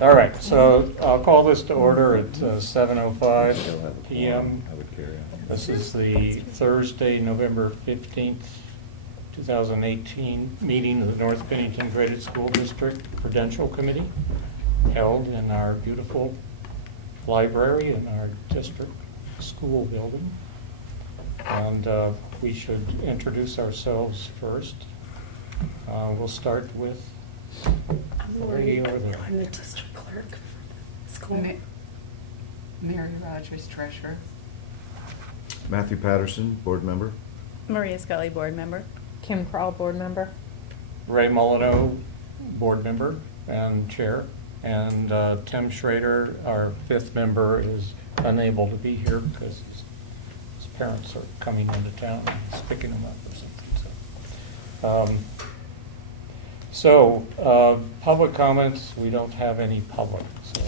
All right, so I'll call this to order at 7:05 PM. This is the Thursday, November 15th, 2018 meeting of the North Bennington Graded School District Prudential Committee, held in our beautiful library in our district school building. And we should introduce ourselves first. We'll start with Lori or the... I'm the district clerk for the school. Mary Rogers, treasurer. Matthew Patterson, board member. Maria Scully, board member. Kim Crowell, board member. Ray Molyneux, board member and chair. And Tim Schrader, our fifth member, is unable to be here because his parents are coming into town and he's picking them up or something. So, public comments, we don't have any public. So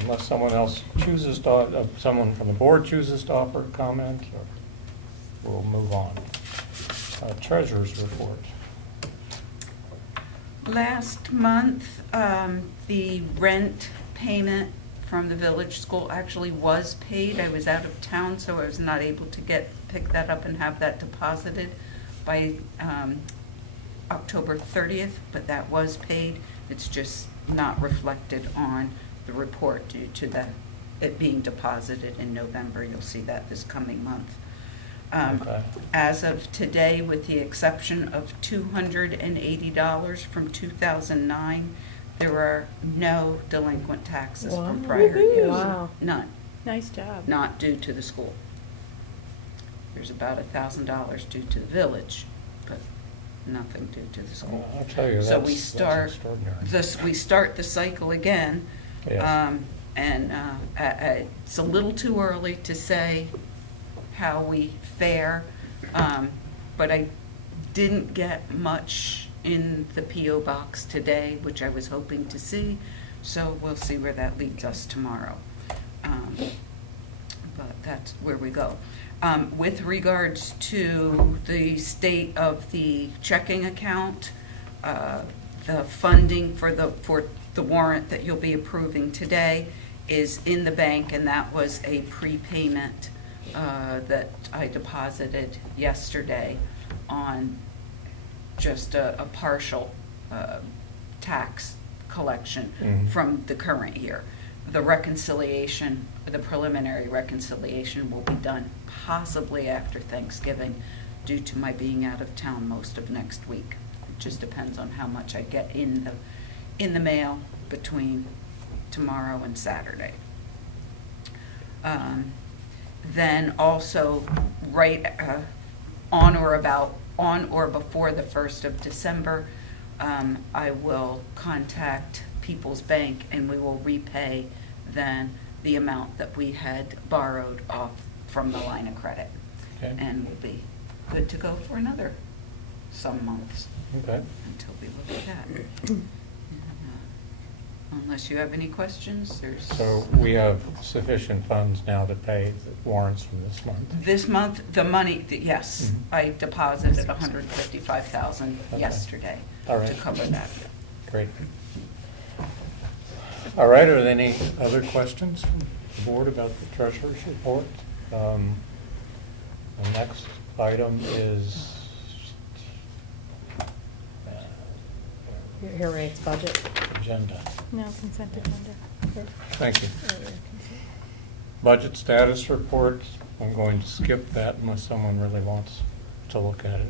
unless someone else chooses to, someone from the board chooses to offer a comment, or we'll move on. Treasurer's report. Last month, the rent payment from the village school actually was paid. I was out of town, so I was not able to pick that up and have that deposited by October 30th, but that was paid. It's just not reflected on the report due to it being deposited in November. You'll see that this coming month. Okay. As of today, with the exception of $280 from 2009, there are no delinquent taxes from prior years. Wow. None, Nice job. not due to the school. There's about $1,000 due to the village, but nothing due to the school. I'll tell you, So that's extraordinary. we start the cycle again. Yes. It's a little too early to say how we fare, but I didn't get much in the P.O. box today, which I was hoping to see, so we'll see where that leads us tomorrow. But that's where we go. With regards to the state of the checking account, the funding for the warrant that you'll be approving today is in the bank, and that was a prepayment that I deposited yesterday on just a partial tax collection from the current year. The reconciliation, the preliminary reconciliation, will be done possibly after Thanksgiving due to my being out of town most of next week. It just depends on how much I get in the mail between tomorrow and Saturday. Then also, right on or before the 1st of December, I will contact People's Bank and we will repay then the amount that we had borrowed off from the line of credit. Okay. And we'll be good to go for some months Okay. until we look at that. Unless you have any questions, So we have sufficient funds now to pay the warrants from this month. This month, the money, yes, Mhm. I deposited $155,000 Okay. yesterday All right. to cover that. Great. All right, are there any other questions from the board about the treasurer's report? The next item is Here, Ray, it's budget. agenda. No, consent agenda. Thank you. Budget status report, I'm going to skip that unless someone really wants to look at it.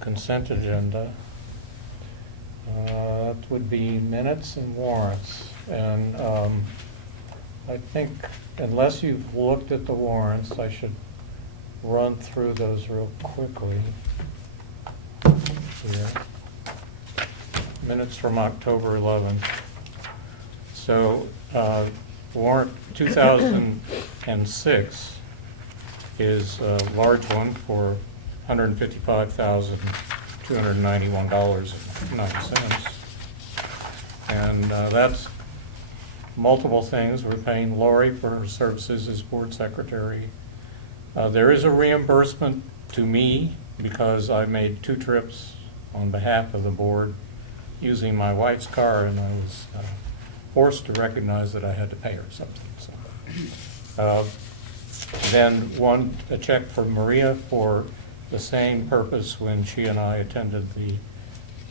Consent agenda, that would be minutes and warrants. And I think unless you've looked at the warrants, I should run through those real quickly here. Minutes from October 11th. So warrant 2006 is a large one for $155,291.09. And that's multiple things. We're paying Lori for her services as board secretary. There is a reimbursement to me because I made 2 trips on behalf of the board using my wife's car, and I was forced to recognize that I had to pay her something, so. Then a check for Maria for the same purpose when she and I attended the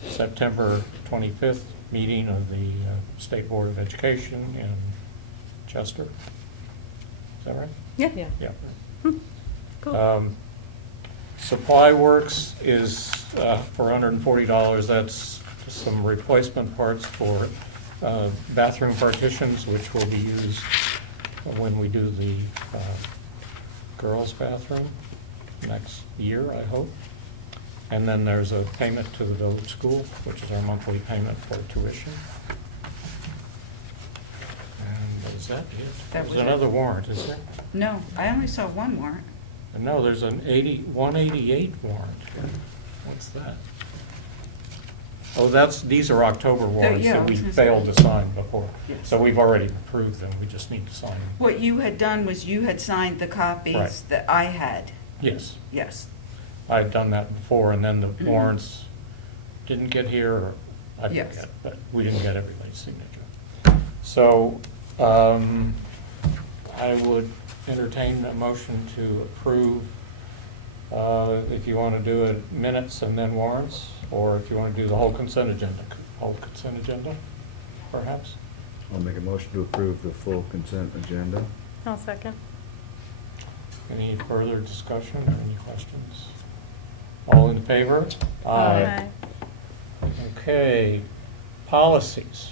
September 25th meeting of the State Board of Education in Chester. Is that right? Yeah. Yeah. Yeah. Cool. Supply Works is for $140. That's some replacement parts for bathroom partitions, which will be used when we do the girls' bathroom next year, I hope. And then there's a payment to the village school, which is our monthly payment for tuition. And is that it? That was There's it. another warrant, is there? No, I only saw one warrant. No, there's an 188 warrant. What's that? Oh, these are October warrants yeah, I that we was gonna say. failed to sign before. Yes. So we've already approved them, we just need to sign them. What you had done was you had signed the copies Right. that I had. Yes, Yes. I'd done that before, and then the Mhm. warrants didn't get here, or I Yes. forget, but we didn't get everybody's signature. So, I would entertain a motion to approve, if you want to do it minutes and then warrants, or if you want to do the whole consent agenda, perhaps? I'll make a motion to approve the full consent agenda. I'll second. Any further discussion or any questions? All in favor? Aye. Okay, policies.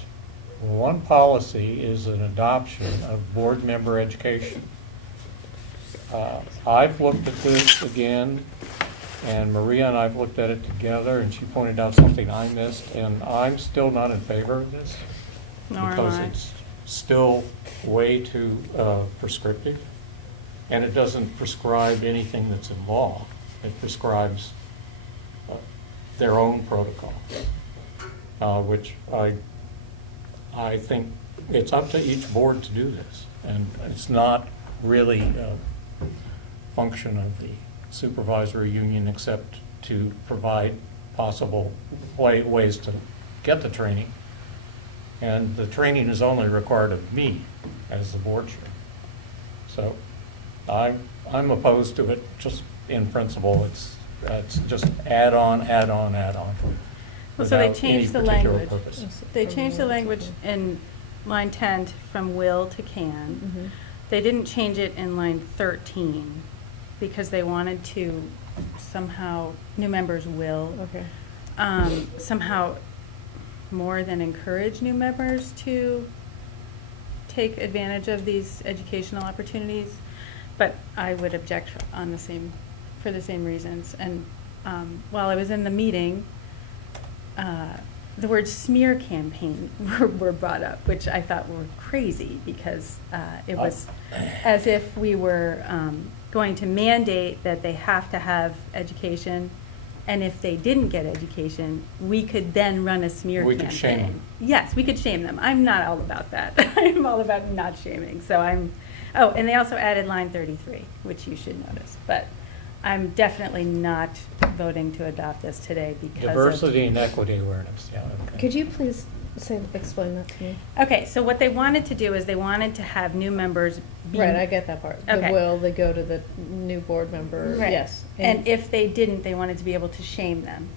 One policy is an adoption of board member education. I've looked at this again, and Maria and I've looked at it together, and she pointed out something I missed, and I'm still not in favor of this. Nor am Because I. it's still way too prescriptive, and it doesn't prescribe anything that's in law. It prescribes their own protocol, which I think it's up to each board to do this, and it's not really a function of the supervisory union except to provide possible ways to get the training. And the training is only required of me as the board chair. So I'm opposed to it, just in principle. It's just add on. Well, so they without changed the any particular language. purpose. They changed the language in line 10 from will to can. Mhm. They didn't change it in line 13 because they wanted to somehow, new members will, Okay. somehow more than encourage new members to take advantage of these educational opportunities. But I would object for the same reasons. And while I was in the meeting, the word smear campaign were brought up, which I thought were crazy because it was as if we were going to mandate that they have to have education, and if they didn't get education, we could then run a smear We campaign. could shame them. Yes, we could shame them. I'm not all about that. I'm all about not shaming. So oh, and they also added line 33, which you should notice. But I'm definitely not voting to adopt this today because of- Diversity and equity awareness, yeah. Okay. Could you please explain that to me? Okay, so what they wanted to do is they wanted to have new members be. Right, I get that part. The Okay. will, they go to the new board member, Right. yes. And if they didn't, they wanted to be able to shame them.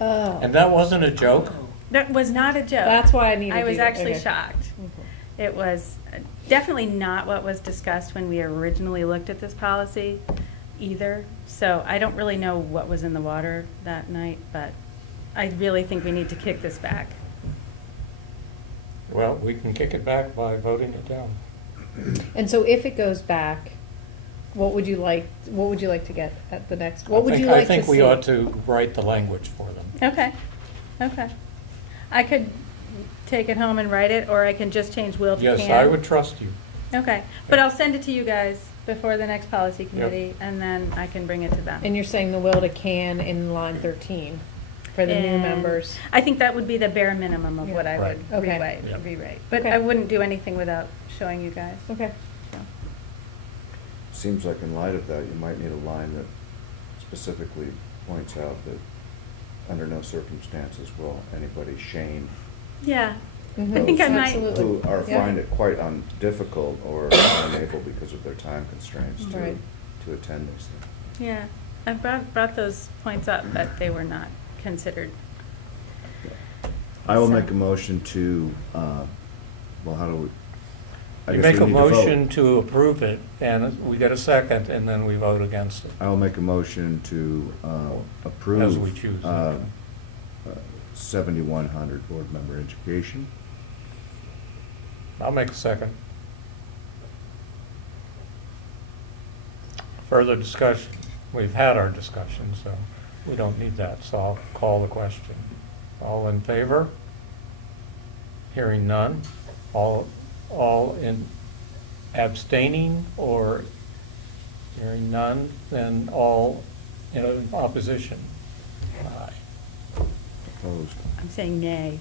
Oh. And that wasn't a joke? That was not a joke. That's why I needed I was you to- actually okay. shocked. Okay. It was definitely not what was discussed when we originally looked at this policy either. So I don't really know what was in the water that night, but I really think we need to kick this back. Well, we can kick it back by voting it down. And so if it goes back, what would you like to get at the next, what would you like to see? I think we ought to write the language for them. Okay, okay. I could take it home and write it, or I can just change will to can. Yes, I would trust you. Okay, but I'll send it to you guys before the next policy committee, and then I can bring it to them. And you're saying the will to can in line 13 for the new And members? I think that would be the bare minimum of what I Right. would Okay. Yep. rewrite. But Okay. I wouldn't do anything without showing you guys. Okay. So. Seems like in light of that, you might need a line that specifically points out that under no circumstances will anybody shame Yeah, Mhm. I think I might, Absolutely. who are Yeah. find it quite difficult or unable because of their time constraints Right. to attend these things. yeah. I brought those points up, but they were not considered. I will So- make a motion to, well, how do we? I You guess make we a need to vote. motion to approve it, and we get a second, and then we vote against it. I will make a motion to approve. As we choose. 7,100 board member education. I'll make a second. Further discussion? We've had our discussion, so we don't need that, so I'll call the question. All in favor? Hearing none. All in abstaining, or hearing none, then all in opposition? Aye. Opposed. I'm saying nay.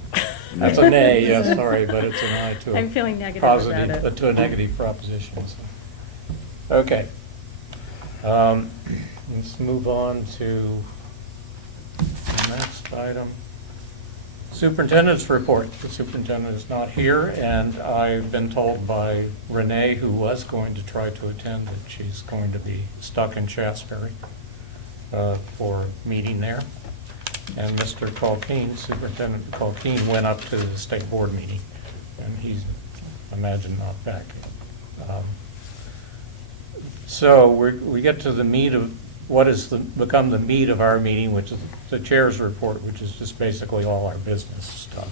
That's a nay, yes, sorry, but it's an aye to a I'm feeling negative about positive, it. to a negative proposition. So. Okay. Let's move on to the next item. Superintendent's report. The superintendent is not here, and I've been told by Renee, who was going to try to attend, that she's going to be stuck in Shasberry for a meeting there. And Mr. Culkeen, Superintendent Culkeen, went up to the state board meeting, and he's, I imagine, not back. So we get to the meat of what has become the meat of our meeting, which is the chair's report, which is just basically all our business stuff.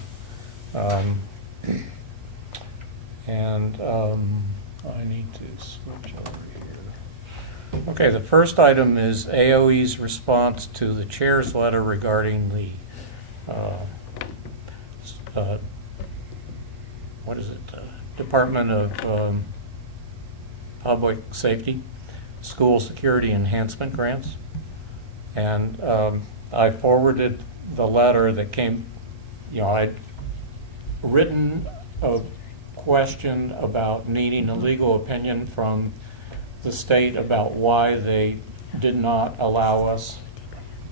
I need to switch over here. Okay, the first item is AOE's response to the chair's letter regarding the, what is it, Department of Public Safety, School Security Enhancement Grants. And I forwarded the letter that came, I'd written a question about needing a legal opinion from the state about why they did not allow us,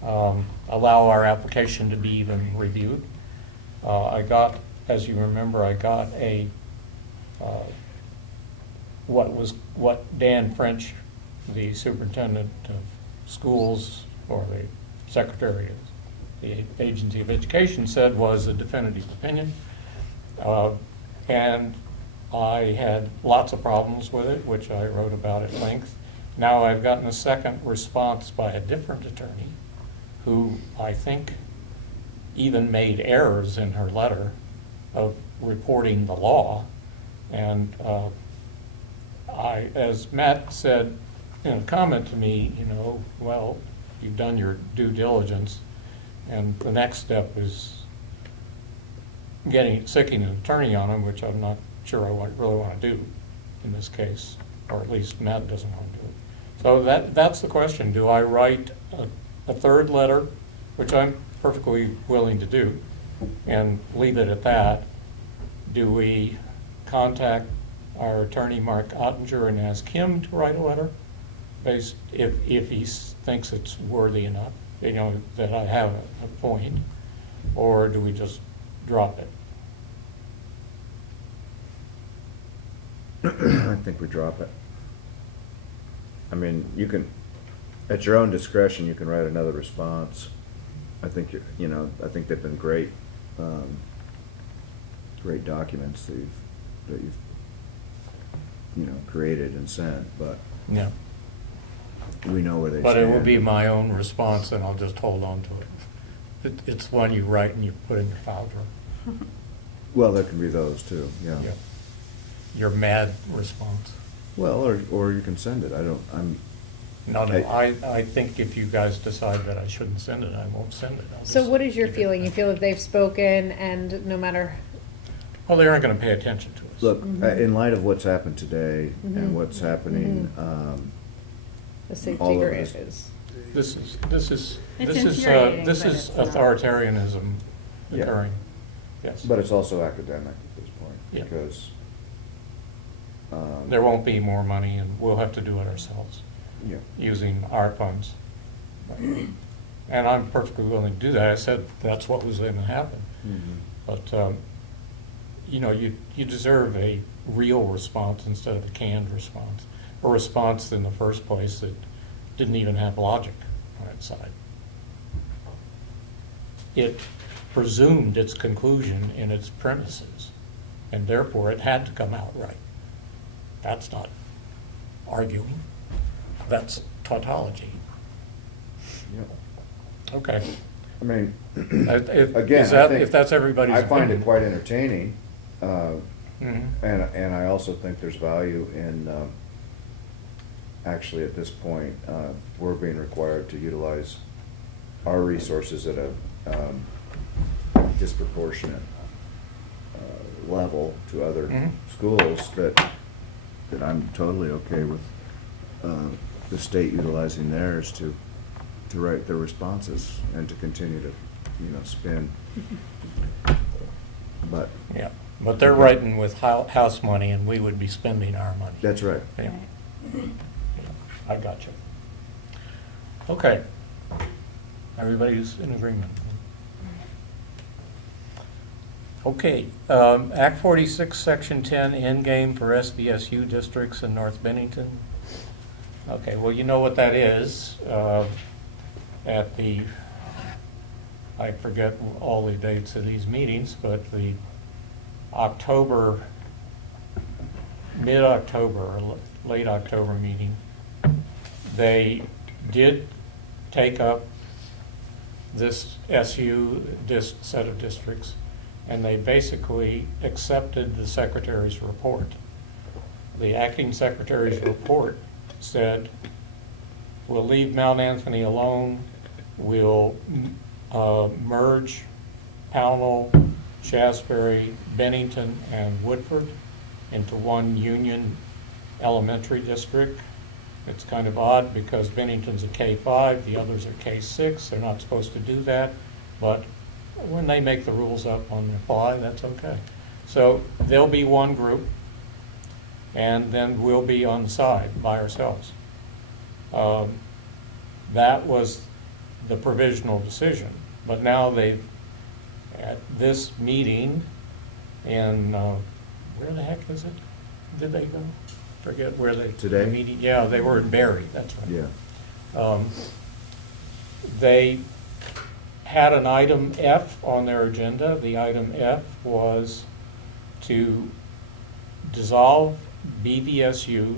allow our application to be even reviewed. I got, as you remember, I got a, what Dan French, the superintendent of schools, or the secretary of the Agency of Education, said was a definitive opinion. And I had lots of problems with it, which I wrote about at length. Now I've gotten a second response by a different attorney, who I think even made errors in her letter of reporting the law. And as Matt said in a comment to me, well, you've done your due diligence, and the next step is seeking an attorney on them, which I'm not sure I really want to do in this case, or at least Matt doesn't want to do it. So that's the question. Do I write a third letter, which I'm perfectly willing to do, and leave it at that? Do we contact our attorney, Mark Ottinger, and ask him to write a letter, based if he thinks it's worthy enough, that I have a point, or do we just drop it? I think we drop it. I mean, you can, at your own discretion, you can write another response. I think, I think they've been great, great documents that you've created and sent, but Yeah. we know where they stand. But it will be my own response, and I'll just hold on to it. It's one you write and you put in your file drawer. Well, there can be those too, yeah. Yeah. Your mad response. Well, or you can send it. No, I think if you guys decide that I shouldn't send it, I won't send it. I'll So just what is your keep it feeling? You there. feel that they've spoken, and no matter, Well, they aren't gonna pay attention to us. Look, Mhm. in light of what's happened today Mhm. and what's happening, the safety all of grant this- is, This is It's infuriating, this but is it's not. authoritarianism Yeah. occurring. Yes. but it's also academic at this point, Yeah. because. There won't be more money, and we'll have to do it ourselves, Yeah. using our funds. and I'm perfectly willing to do that. I said that's what was going to happen. But, you know, you deserve a real response instead of a canned response. A response in the first place that didn't even have logic on its side. It presumed its conclusion in its premises, and therefore it had to come out right. That's not arguing. That's tautology. Yeah. Okay. I mean, If, again, is that, I think if that's everybody's I find it opinion. quite entertaining, Mhm. and I also think there's value in, actually at this point, we're being required to utilize our resources at a disproportionate level to other Mhm. schools, that I'm totally okay with the state utilizing theirs to write their responses and to continue to, you know, spin. But Yeah, but they're writing with house money, and we would be spending our money. that's right. Yeah. Yeah, I got you. Okay. Everybody's in agreement. Okay, Act 46, Section 10, endgame for SDSU districts in North Bennington. Okay, well, you know what that is. At the, I forget all the dates of these meetings, but the October, mid-October, or late October meeting, they did take up this set of districts, and they basically accepted the secretary's report. The acting secretary's report said, we'll leave Mount Anthony alone, we'll merge Pownell, Shasberry, Bennington, and Woodford into one union elementary district. It's kind of odd because Bennington's a K-5, the others are K-6. They're not supposed to do that, but when they make the rules up on the fly, that's okay. So there'll be one group, and then we'll be on the side by ourselves. That was the provisional decision, but now they've, at this meeting in, where the heck is it? Did they go? Forget where they. Today? the meeting. Yeah, they were in Barry, that's right. Yeah. They had an item F on their agenda. The item F was to dissolve BVSU,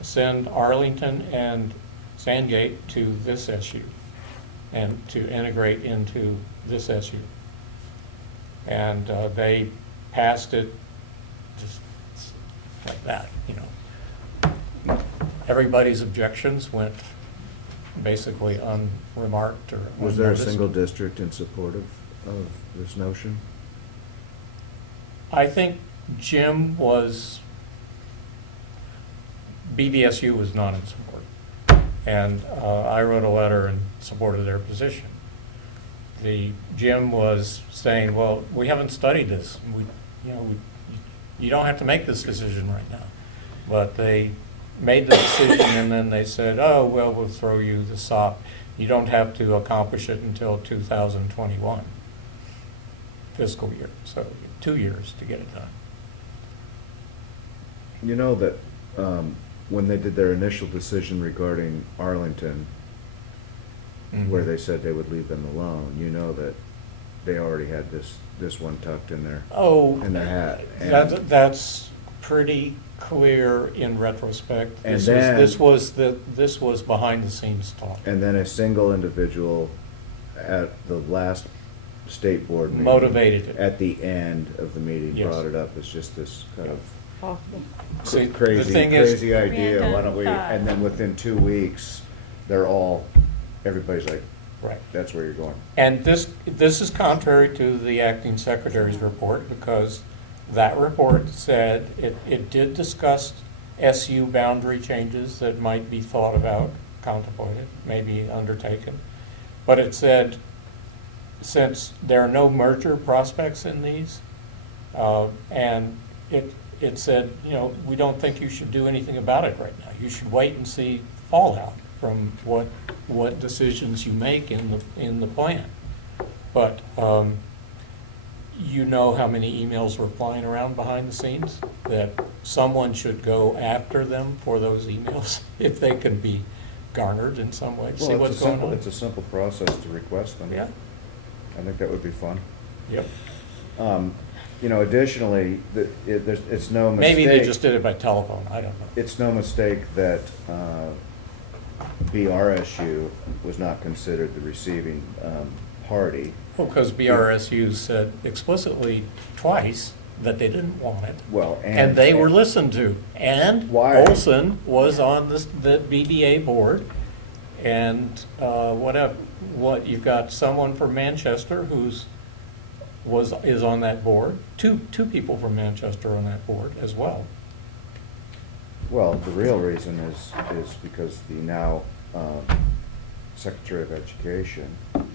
send Arlington and Sandgate to this SU, and to integrate into this SU. And they passed it just like that, you know. Everybody's objections went basically unremarked or Was there a unnoticed. single district in support of this notion? I think Jim was, BVSU was not in support. And I wrote a letter in support of their position. Jim was saying, well, we haven't studied this. You don't have to make this decision right now. But they made the decision, and then they said, oh, well, we'll throw you the sop. You don't have to accomplish it until 2021 fiscal year. So 2 years to get it done. You know that when they did their initial decision regarding Arlington, where Mhm. they said they would leave them alone, you know that they already had this one tucked in their hat. And That's pretty clear in retrospect. And This then- this was behind the scenes talk. and then a single individual at the last state board meeting, Motivated it. at the end of the meeting, Yes. brought it up as just this kind of Awful. See, the crazy, thing is- crazy idea. Why don't we? Random thought. And then within 2 weeks, everybody's like, Right. that's where you're going. And this is contrary to the acting secretary's report, because that report said it did discuss SU boundary changes that might be thought about, contemplated, maybe undertaken. But it said, since there are no merger prospects in these, and it said, we don't think you should do anything about it right now. You should wait and see fallout from what decisions you make in the plan. But, you know how many emails were flying around behind the scenes? That someone should go after them for those emails, if they can be garnered in some way, see Well, what's it's a going simple, on. it's a simple process to request them. Yeah, I think that would be fun. yep. You know, additionally, it's no mistake. Maybe they just did it by telephone, I don't know. It's no mistake that BRSU was not considered the receiving party. Well, because BRSU said explicitly twice that they didn't want it. Well, And they were listened to. And Why? Olson was on the BDA board. And you've got someone from Manchester is on that board. Two people from Manchester on that board as well. Well, the real reason is because the now Secretary of Education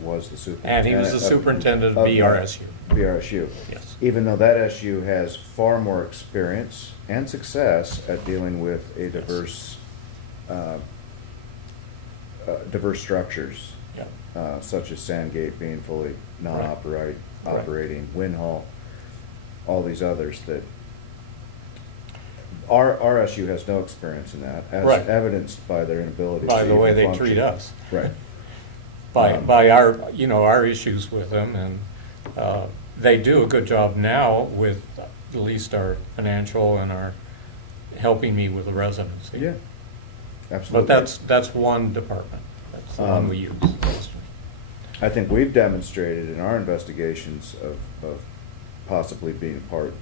was the superintendent. And he was the superintendent of BRSU. BRSU. Yes. Even though that SU has far more experience and success at dealing with a diverse structures, Yeah. such as Sandgate being fully non-operating, Right. operating, Winhall, all these others that our SU has no experience in that, as Right. evidenced by their inability to By the way even they function. treat us. Right. By our issues with them, and they do a good job now with at least our financial and our helping me with the residency. Yeah, absolutely. But that's one department. That's the one we use. I think we've demonstrated in our investigations of possibly being a part,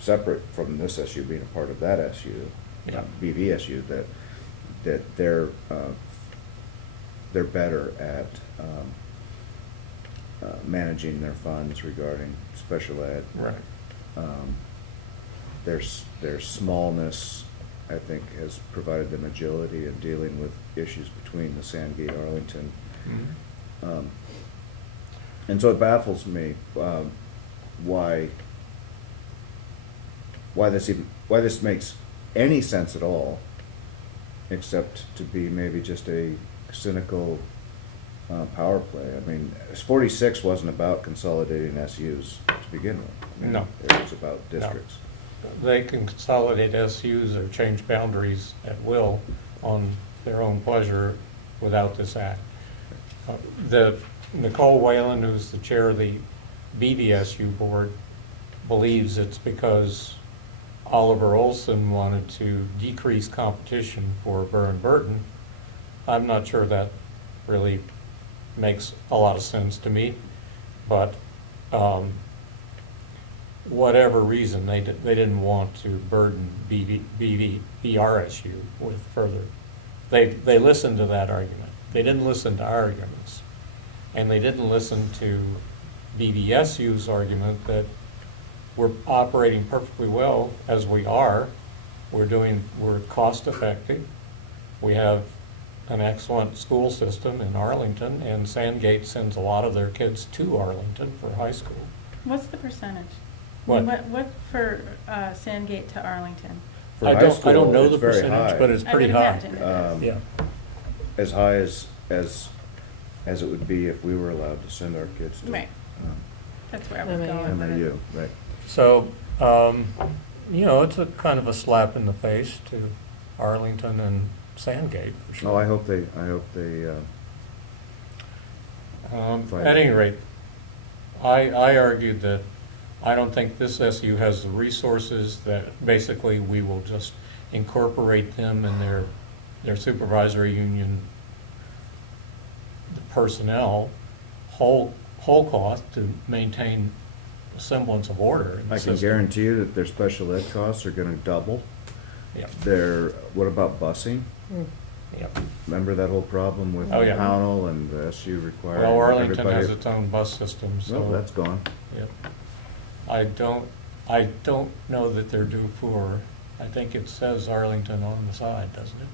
separate from this SU, being a part of that SU, Yeah. BVSU, that they're better at managing their funds regarding special ed. Right. Their smallness, I think, has provided them agility in dealing with issues between the Sandgate, Arlington. Mhm. And so it baffles me why this makes any sense at all, except to be maybe just a cynical power play. I mean, 46 wasn't about consolidating SUs to begin with. I mean, No. It was about districts. They can consolidate SUs or change boundaries at will on their own pleasure without this act. Nicole Whalen, who's the chair of the BVSU board, believes it's because Oliver Olson wanted to decrease competition for Burr and Burton. I'm not sure that really makes a lot of sense to me, but whatever reason, they didn't want to burden BRSU with further. They listened to that argument. They didn't listen to our arguments. And they didn't listen to BVSU's argument that we're operating perfectly well as we are. We're cost effective. We have an excellent school system in Arlington, and Sandgate sends a lot of their kids to Arlington for high school. What's the percentage? What? What for Sandgate to Arlington? For I high don't school, know it's the very percentage, high. but it's I pretty would high. imagine it is. Yeah, As high as it would be if we were allowed to send our kids to. Right. That's where I was MAU. going with it. MAU, right. so, it's a kind of a slap in the face to Arlington and Sandgate, for sure. Oh, I hope they, Fine. At any rate, I argued that I don't think this SU has the resources, that basically we will just incorporate them in their supervisory union personnel, whole cost to maintain a semblance of order in the I can system. guarantee you that their special ed costs are gonna double. Yeah. What about busing? Yeah. Remember that whole problem with Oh, yeah. Pownell and the SU requiring Well, Arlington everybody? has its own bus system, so. Well, that's gone. Yep. I don't know that they're due for, I think it says Arlington on the side, doesn't it?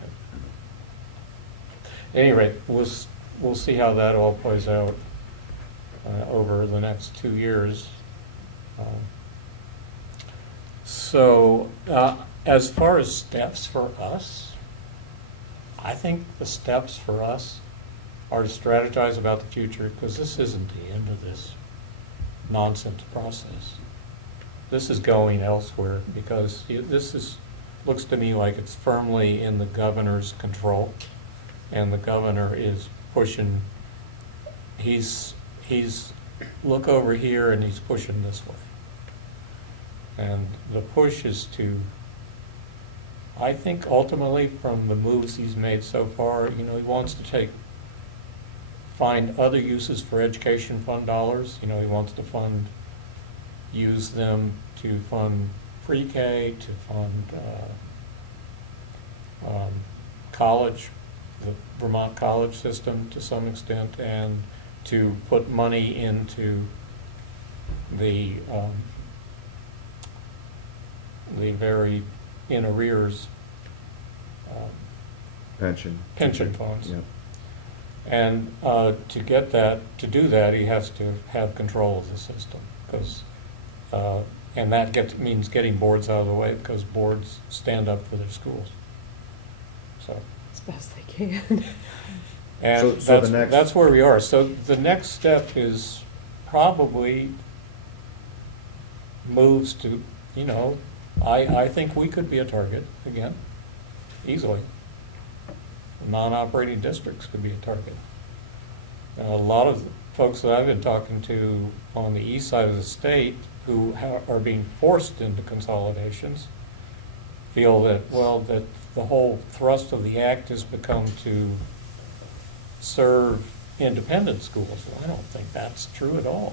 Yep. At any rate, we'll see how that all plays out over the next 2 years. So, as far as steps for us, I think the steps for us are to strategize about the future, because this isn't the end of this nonsense process. This is going elsewhere, because looks to me like it's firmly in the governor's control, and the governor is pushing, he's look over here and he's pushing this way. And the push is to, I think ultimately from the moves he's made so far, he wants to find other uses for education fund dollars. He wants to use them to fund pre-K, to fund college, the Vermont college system to some extent, and to put money into the very in arrears Pension. pension funds. Yeah. And to do that, he has to have control of the system, because, and that means getting boards out of the way, because boards stand up for their schools. So, As best they can. and So the next- that's where we are. So the next step is probably moves to, I think we could be a target again, easily. Non-operating districts could be a target. A lot of folks that I've been talking to on the east side of the state who are being forced into consolidations feel that the whole thrust of the act has become to serve independent schools. Well, I don't think that's true at all.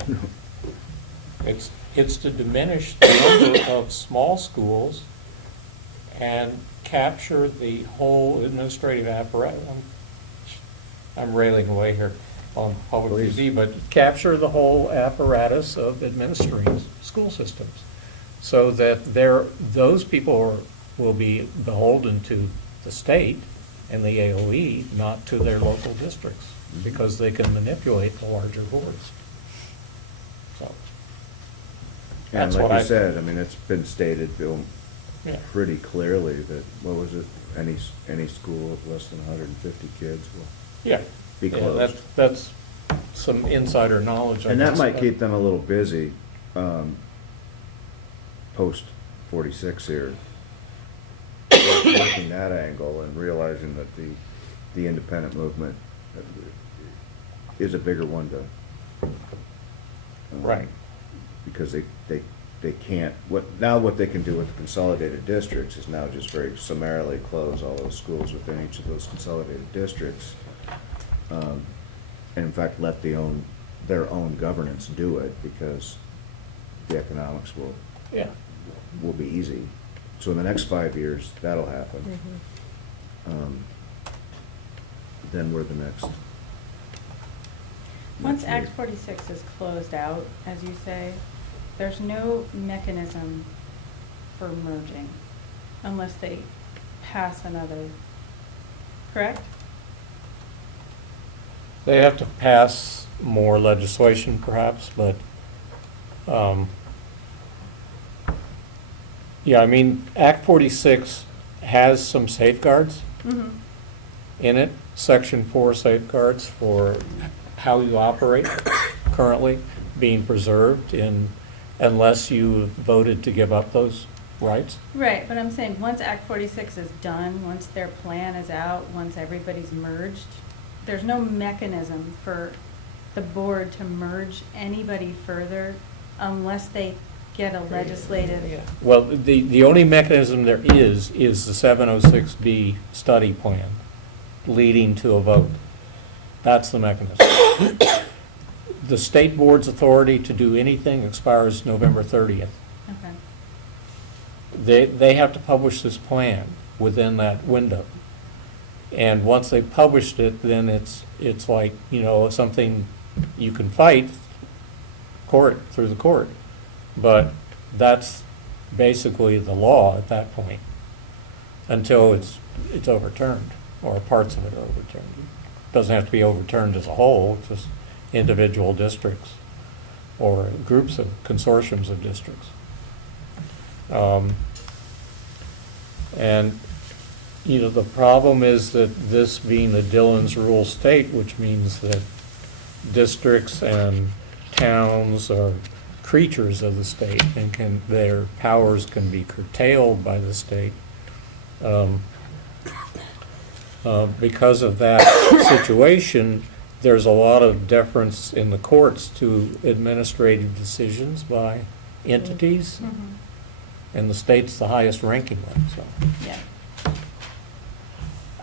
It's to diminish the number of small schools and capture the whole administrative apparatus. I'm railing away here on public Please. TV, but capture the whole apparatus of administering school systems, so that those people will be beholden to the state and the AOE, not to their local districts, because they can manipulate the larger boards. So, And that's like what you said, it's been stated, Bill, yeah. pretty clearly that, what was it, any school of less than 150 kids will Yeah. be Yeah, closed. that's some insider knowledge. I And that guess, might but- keep them a little busy, post 46 here, working that angle and realizing that the independent movement is a bigger one to. Right. Because they can't, what they can do with the consolidated districts is now just very summarily close all those schools within each of those consolidated districts. And in fact, let their own governance do it, because the economics Yeah. will be easy. So in the next 5 years, that'll happen. Mhm. Then we're the next. Once next Act year. 46 is closed out, as you say, there's no mechanism for merging unless they pass another, correct? They have to pass more legislation perhaps, but, Act 46 has some safeguards Mm-hmm. in it, Section 4 safeguards for how you operate currently being preserved unless you voted to give up those rights. Right, but I'm saying, once Act 46 is done, once their plan is out, once everybody's merged, there's no mechanism for the board to merge anybody further unless they get a legislative. Well, the only mechanism there is the 706B study plan leading to a vote. That's the mechanism. The state board's authority to do anything expires November 30th. Okay. They have to publish this plan within that window. And once they've published it, then it's like, something you can fight through the court. But that's basically the law at that point, until it's overturned, or parts of it are overturned. Doesn't have to be overturned as a whole, it's just individual districts or groups of consortiums of districts. And you know, the problem is that this being a Dillon's rule state, which means that districts and towns are creatures of the state and their powers can be curtailed by the state. Because of that situation, there's a lot of deference in the courts to administrative decisions by entities, and the state's the highest ranking one, so. Yeah.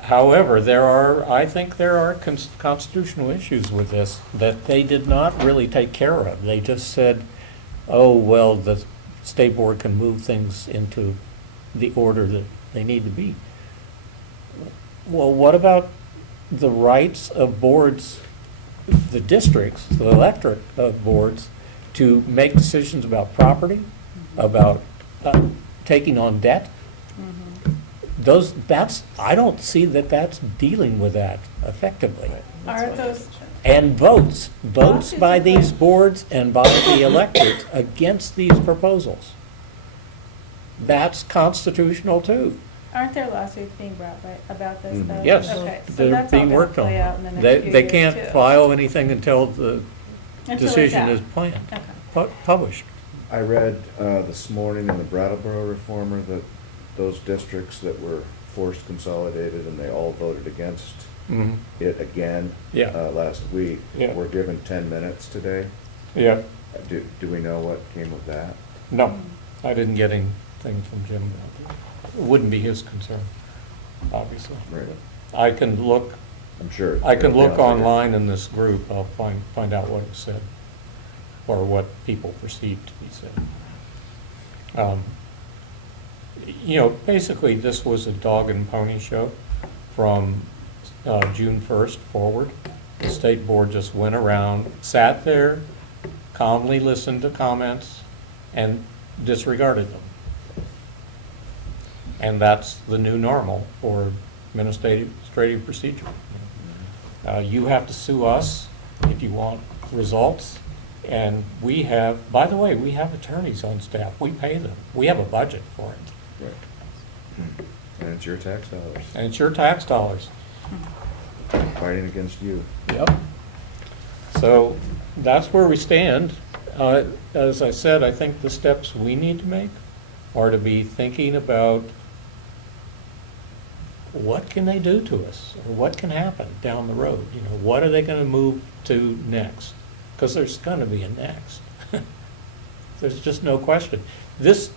However, I think there are constitutional issues with this that they did not really take care of. They just said, oh, well, the state board can move things into the order that they need to be. Well, what about the rights of boards, the districts, the electorate of boards, to make decisions about property, about taking on debt? I don't see that that's dealing with that effectively. Aren't those, And votes by these boards and by the electorate against these proposals. That's constitutional too. aren't there lawsuits being brought about this though? Yes, Okay, so they're that's all being gonna worked on. play out in the next They few years, can't too. file anything until the Until it's decision out. is planned, Okay. published. I read this morning in the Brattleboro Reformer that those districts that were forced consolidated and they all voted against Mhm. it again Yeah. last week Yeah. were given 10 minutes today. Yeah, Do we know what came of that? no, I didn't get anything from Jim about it. It wouldn't be his concern, obviously. Right. I can look, I'm sure. I can it'll be look out there. online in this group, I'll find out what was said, or what people perceived to be said. You know, basically, this was a dog and pony show from June 1st forward. The state board just went around, sat there, calmly listened to comments, and disregarded them. And that's the new normal for administrative procedure. You have to sue us if you want results, and we have, by the way, we have attorneys on staff, we pay them, we have a budget for it, Right. And it's your tax dollars and it's your tax dollars. fighting against you. Yep. So that's where we stand. As I said, I think the steps we need to make are to be thinking about what can they do to us, or what can happen down the road? You know, what are they going to move to next? Because there's going to be a next. There's just no question. This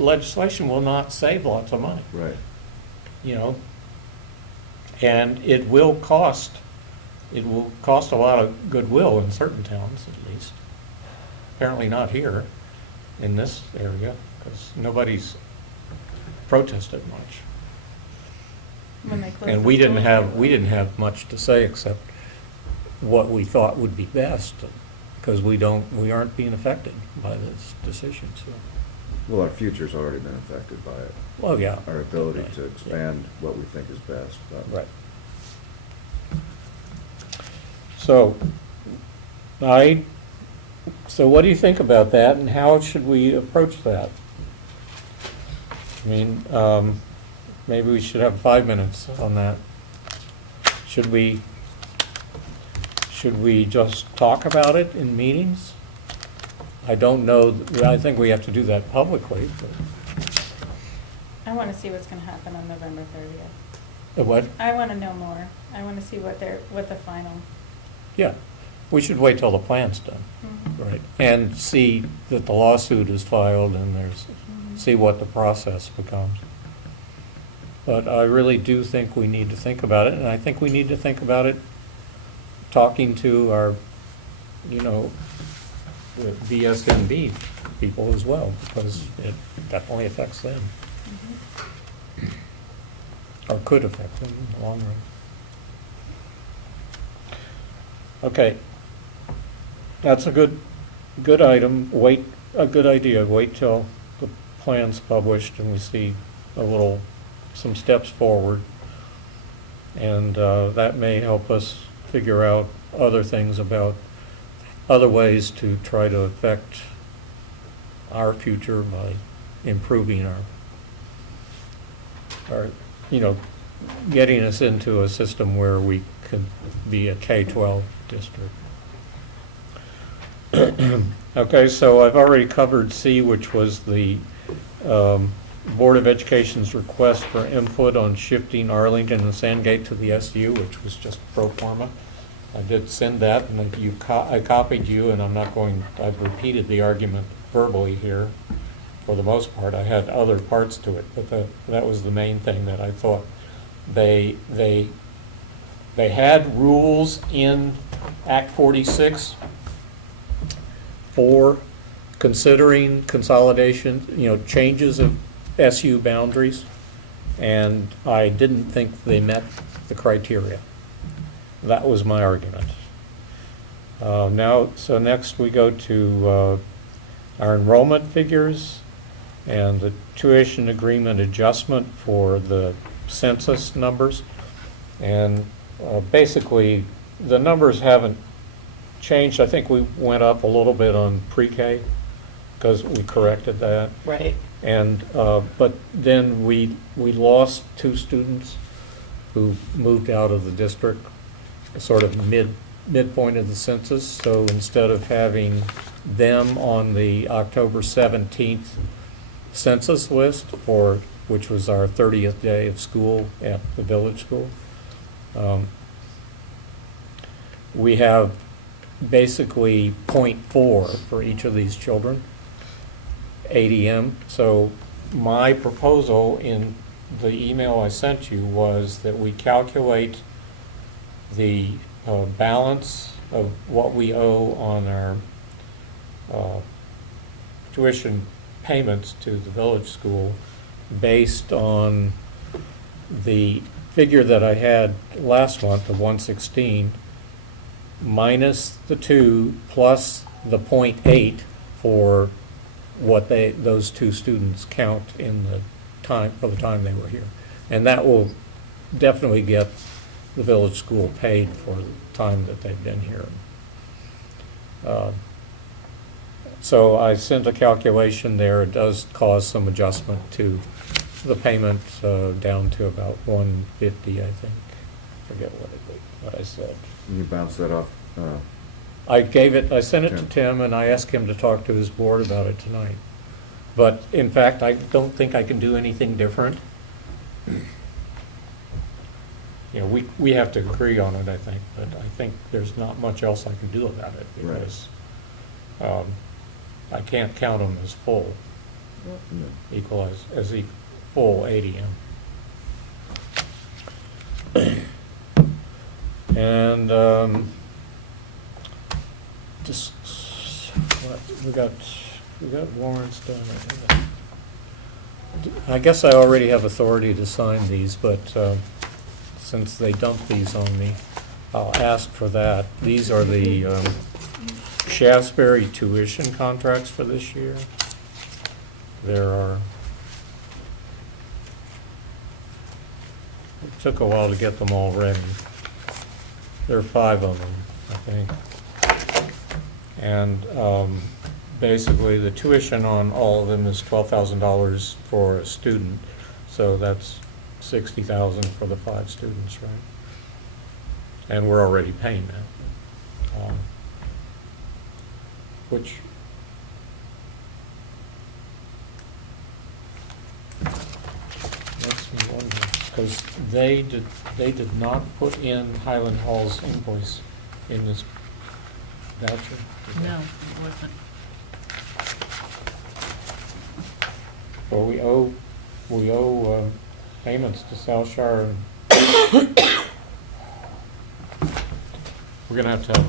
legislation will not save lots of money, Right. you know, and it will cost a lot of goodwill in certain towns, at least. Apparently not here, in this area, because nobody's protested much. When they close And the we didn't schools. have much to say except what we thought would be best, because we aren't being affected by this decision, so. Well, our future's already been affected by it. Well, yeah. Our ability Right. to expand what we think is best. But Right. So, so what do you think about that, and how should we approach that? I mean, maybe we should have 5 minutes on that. Should we just talk about it in meetings? I don't know, I think we have to do that publicly, but, I want to see what's going to happen on November 30th. what? I want to know more. I want to see what the final. Yeah, we should wait till the plan's done. Right, and see that the lawsuit is filed and see what the process becomes. But I really do think we need to think about it, and I think we need to think about it talking to our, the BSNB people as well, because it definitely affects them. Or could affect them in the long run. Okay. That's a good item. A good idea. Wait till the plan's published and we see some steps forward. And that may help us figure out other things about other ways to try to affect our future by improving our getting us into a system where we could be a K-12 district. Okay, so I've already covered C, which was the Board of Education's request for input on shifting Arlington and Sandgate to the SU, which was just pro forma. I did send that, and I copied you, and I've repeated the argument verbally here for the most part. I had other parts to it, but that was the main thing that I thought. They had rules in Act 46 for considering consolidation, changes of SU boundaries, and I didn't think they met the criteria. That was my argument. So next we go to our enrollment figures and the tuition agreement adjustment for the census numbers. And basically, the numbers haven't changed. I think we went up a little bit on pre-K because we corrected that. Right. And but then we lost 2 students who moved out of the district, sort of midpoint of the census. So instead of having them on the October 17th census list which was our 30th day of school at the village school, we have basically 0.4 for each of these children, ADM. So my proposal in the email I sent you was that we calculate the balance of what we owe on our tuition payments to the village school based on the figure that I had last month of 116 minus the 2 plus the 0.8 for what those 2 students count in the time for the time they were here. And that will definitely get the village school paid for the time that they've been here. So I sent a calculation there. It does cause some adjustment to the payment down to about 150, I think. Forget what I said. You bounce that off. I sent it to Tim. Tim, and I asked him to talk to his board about it tonight. But in fact, I don't think I can do anything different. We have to agree on it, I think, but I think there's not much else I can do about it because I can't count them as full, full ADM. And we got warrants done. I guess I already have authority to sign these, but since they dumped these on me, I'll ask for that. These are the Shasberry tuition contracts for this year. It took a while to get them all ready. There are 5 of them, I think. And basically, the tuition on all of them is $12,000 for a student, so that's $60,000 for the 5 students, right? And we're already paying that, which makes me wonder, because they did not put in Highland Hall's invoice in this voucher. did they? No, it wasn't. Well, we owe payments to South Shire. We're gonna have to have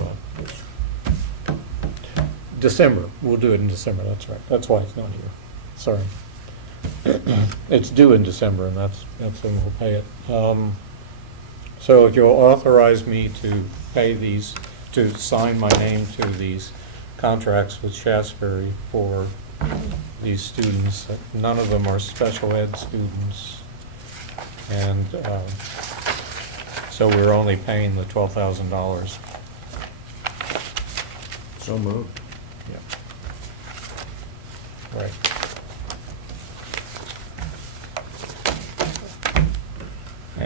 December. We'll do it in December, that's right. That's why it's not here. Sorry. It's due in December, and that's when we'll pay it. So if you'll authorize me to pay these, to sign my name to these contracts with Shasberry for these students. None of them are special ed students. And so we're only paying the $12,000. So moved. Yeah. Right.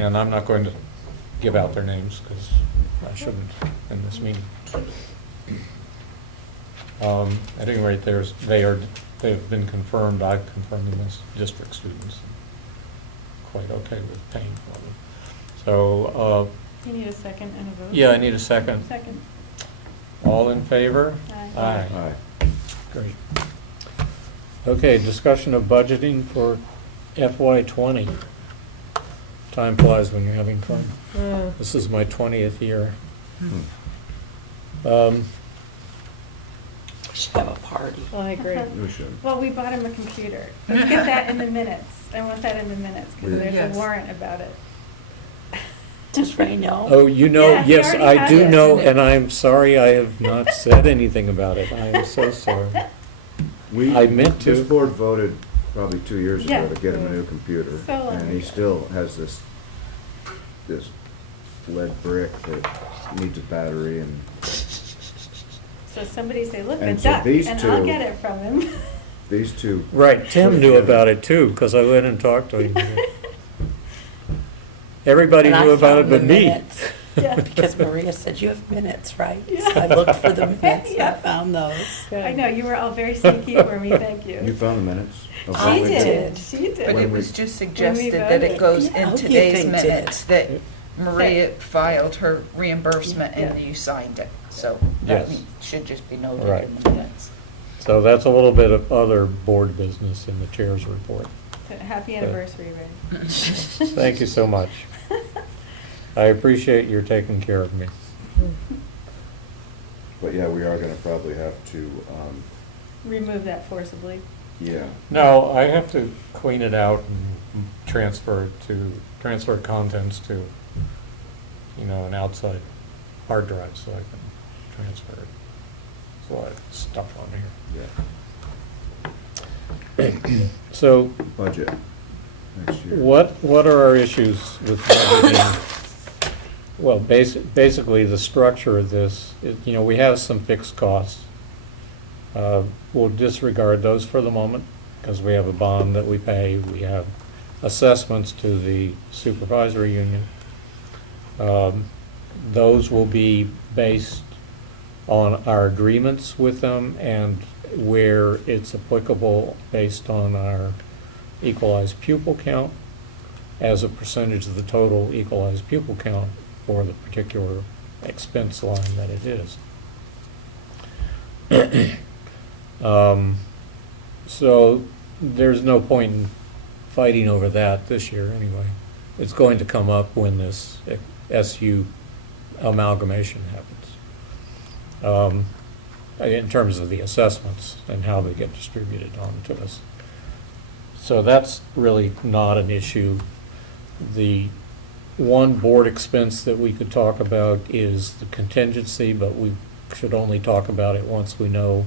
and I'm not going to give out their names because I shouldn't in this meeting. At any rate, they've been confirmed, I've confirmed them as district students. Quite okay with paying for them. So, You need a second and a vote? yeah, I need a second. Second. All in favor? Aye. Aye. Great. Okay, discussion of budgeting for FY20. Time flies when you're having fun. This is my 20th year. Hmm. Should have a party. Well, I agree. We should. Well, we bought him a computer. Let's get that in the minutes. I want that in the minutes, because there's Yes. a warrant about it. Does Ray know? Oh, you know, Yeah, he yes, already I has do it. know, and I'm sorry I have not said anything about it. I am so sorry. I meant to. This board voted probably 2 years ago Yeah. to get him a new computer. So long And he ago. still has this lead brick that needs a battery and, So somebody say, look, the And so duck, these and I'll two- get it from him. these two. Right, Tim knew about it too, because I went and talked to him. Everybody And I knew about it found the but me. minutes, Yeah. Because Maria said you have minutes, right? Yeah. So I looked for the minutes and I Yeah. found those. I know, you were all very sneaky for me, thank you. You found the minutes? of I when we did. She But did. it When was we- just When we suggested that it voted. goes Yeah, in you today's think minutes, that Maria That- filed her reimbursement and Yeah. you signed it. So that Yes. should just be noted Right. in the minutes. So that's a little bit of other board business in the chair's report. Happy anniversary, Ray. Thank you so much. I appreciate your taking care of me. But yeah, we are gonna probably have to, Remove that forcibly. yeah. No, I have to clean it out and transfer contents to, an outside hard drive so I can transfer it. There's a lot of stuff on here. Yeah. So Budget next year. what are our issues with budgeting? Well, basically, the structure of this, we have some fixed costs. We'll disregard those for the moment, because we have a bond that we pay. We have assessments to the supervisory union. Those will be based on our agreements with them and where it's applicable based on our equalized pupil count as a percentage of the total equalized pupil count for the particular expense line that it is. So there's no point in fighting over that this year anyway. It's going to come up when this SU amalgamation happens. In terms of the assessments and how they get distributed on to us. So that's really not an issue. The one board expense that we could talk about is the contingency, but we should only talk about it once we know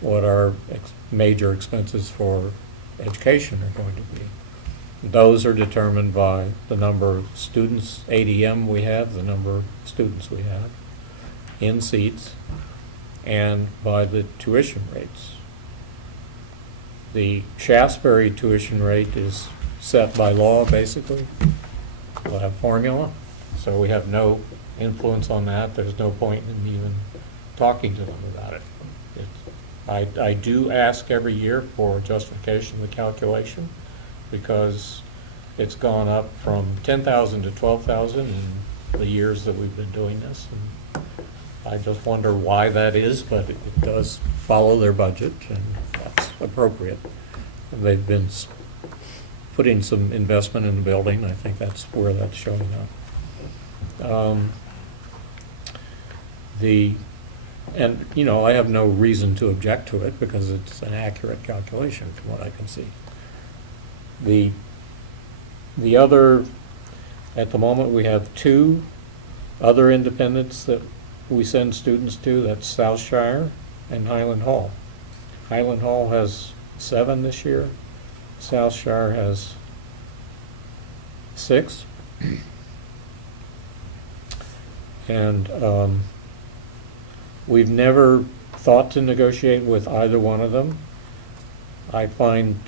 what our major expenses for education are going to be. Those are determined by the number of students, ADM we have, the number of students we have in seats, and by the tuition rates. The Shasberry tuition rate is set by law, basically. We'll have formula, so we have no influence on that. There's no point in even talking to them about it. I do ask every year for justification of the calculation, because it's gone up from 10,000 to 12,000 in the years that we've been doing this. And I just wonder why that is, but it does follow their budget, and that's appropriate. And they've been putting some investment in the building. I think that's where that's showing up. I have no reason to object to it because it's an accurate calculation from what I can see. The other, at the moment, we have 2 other independents that we send students to. That's South Shire and Highland Hall. Highland Hall has 7 this year. South Shire has 6. And we've never thought to negotiate with either one of them. I find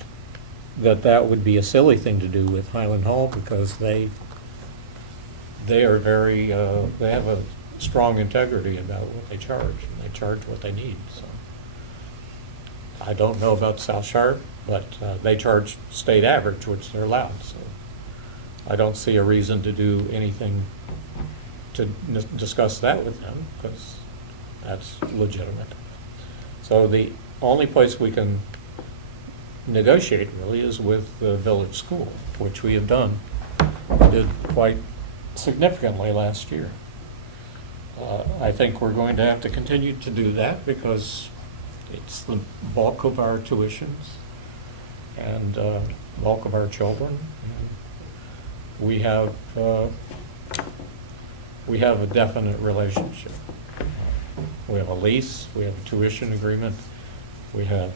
that would be a silly thing to do with Highland Hall because they they are very, they have a strong integrity about what they charge, and they charge what they need, so. I don't know about South Sharp, but they charge state average, which they're allowed, so I don't see a reason to do anything to discuss that with them, because that's legitimate. So the only place we can negotiate really is with the village school, which we have done. We did quite significantly last year. I think we're going to have to continue to do that because it's the bulk of our tuitions and bulk of our children. We have a definite relationship. We have a lease, we have a tuition agreement, we have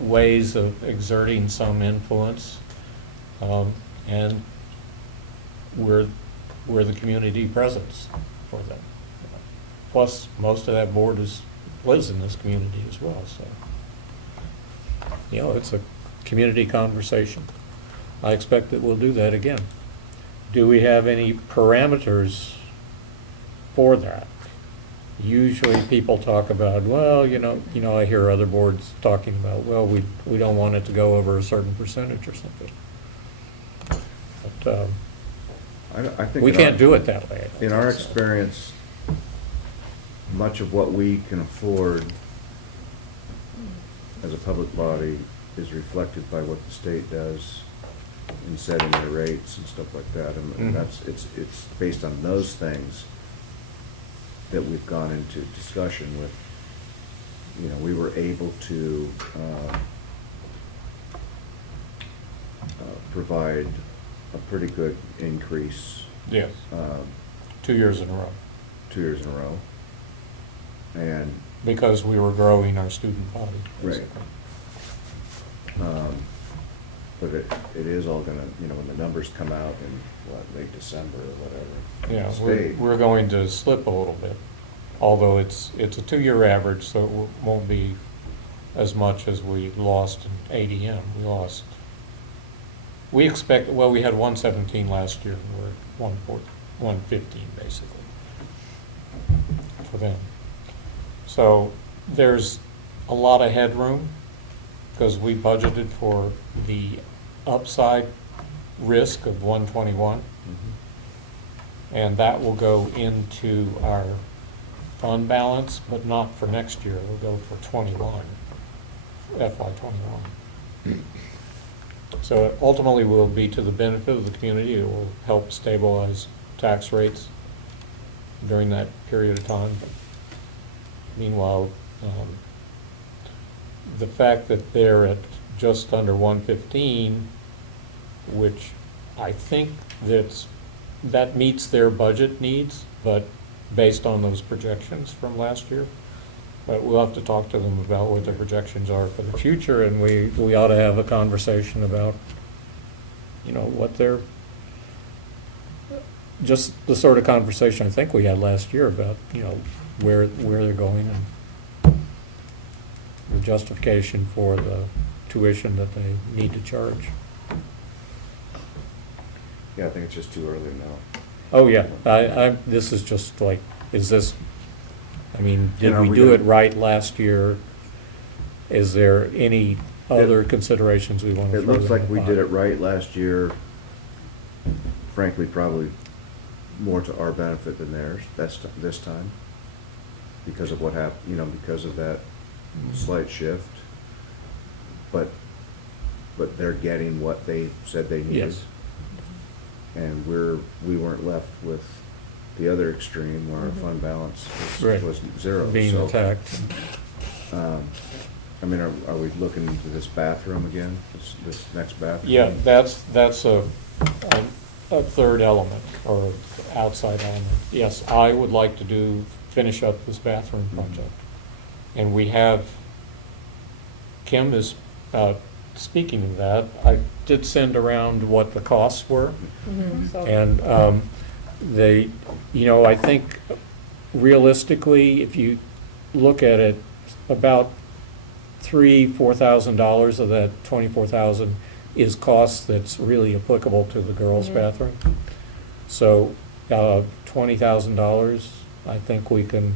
ways of exerting some influence, and we're the community presence for them. Plus, most of that board lives in this community as well, so. You know, it's a community conversation. I expect that we'll do that again. Do we have any parameters for that? Usually people talk about, well, you know, I hear other boards talking about, well, we don't want it to go over a certain percentage or something. But I think we in can't our- do it that way. I don't In our think so. experience, much of what we can afford as a public body is reflected by what the state does in setting their rates and stuff like that. And Mhm. it's based on those things that we've gone into discussion with. You know, we were able to provide a pretty good increase Yes, 2 years in a row, 2 years in a row. And because we were growing our student body. Right. basically. But it is all gonna, you know, when the numbers come out in, what, late December or whatever. Yeah, state, we're going to slip a little bit, although it's a 2-year average, so it won't be as much as we lost in ADM. We expect, well, we had 117 last year, and we're at 115 basically for them. So there's a lot of headroom because we budgeted for the upside risk of 121. Mhm. And that will go into our fund balance, but not for next year. It'll go for 21, FY '21. So it ultimately will be to the benefit of the community. It will help stabilize tax rates during that period of time. Meanwhile, the fact that they're at just under 115, which I think that meets their budget needs, but based on those projections from last year. But we'll have to talk to them about what their projections are for the future, and we ought to have a conversation about, you know, what they're, just the sort of conversation I think we had last year about, you know, where they're going and the justification for the tuition that they need to charge. Yeah, I think it's just too early to know. Oh, yeah, this is just like, is this, I mean, did And are we we do it gonna- right last year? Is there any other considerations we want to It throw looks in like the we pot? did it right last year, frankly, probably more to our benefit than theirs, this time. Because of what happened, you know, because of that slight shift. But they're getting what they said they needed. Yes. And we weren't left with the other extreme where our fund balance Right. was zero. Being So, attacked. I mean, are we looking into this bathroom again, this next bathroom? Yeah, that's a third element, or outside element. Yes, I would like to finish up this bathroom project. And we have, Kim is, speaking of that, I did send around what the costs were. So- And they, you know, I think realistically, if you look at it, about $4,000 of that 24,000 is cost that's really applicable to the girls' Mhm. bathroom. So $20,000, I think we can,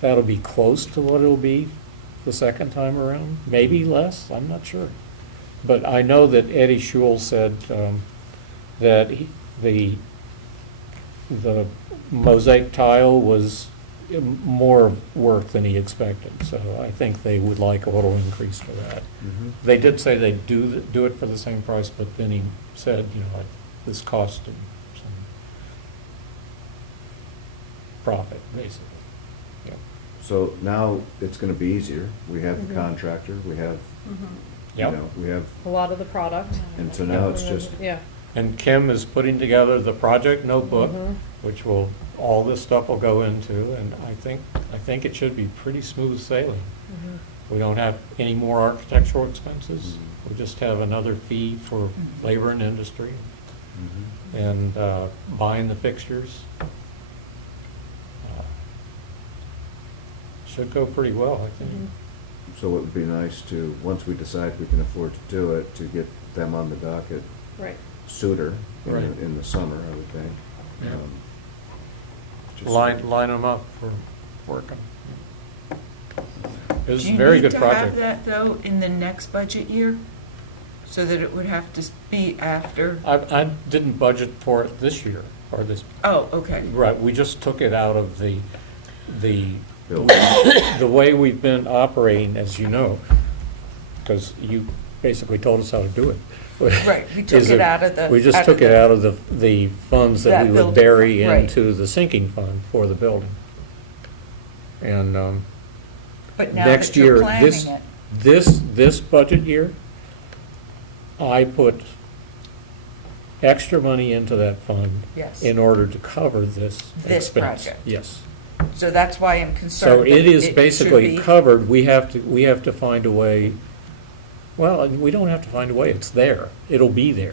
that'll be close to what it'll be the second time around, maybe less, I'm not sure. But I know that Eddie Schul said that the mosaic tile was more work than he expected, so I think they would like a little increase for that. Mhm. They did say they'd do it for the same price, but then he said, this cost him some profit, basically. Yeah. So now it's gonna be easier. We have the Mhm. contractor, we have, you Yep. know, we have, A lot of the product. and so now it's just, Yeah. And Kim is putting together the project notebook, Mhm. which will, all this stuff will go into, and I think it should be pretty smooth sailing. Mhm. We don't have any more architectural expenses. Mhm. We'll just have another fee for labor and industry Mhm. and buying the fixtures. Should go pretty well, I think. Mhm. So it would be nice to, once we decide we can afford to do it, to get them on the docket Right. sooner Right. in the summer, I would think. Yeah. Just- Line them up for working. It was Do a you very need good to have project. that, though, in the next budget year? So that it would have to be after? I didn't budget for it this year, or this, Oh, okay. right, we just took it out of the Bill. the way we've been operating, as you know, because you basically told us how to do it. Right, we took is it that out of the- We just out took of it the- out of the funds that That we would building bury fund, right. into the sinking fund for the building. And But now next that you're year, planning this, it, this budget year, I put extra money into that fund yes. in order to cover this This expense. project. Yes. So that's why I'm concerned. So it that is should basically be- covered, we have to find a way, well, we don't have to find a way, it's there, it'll be there,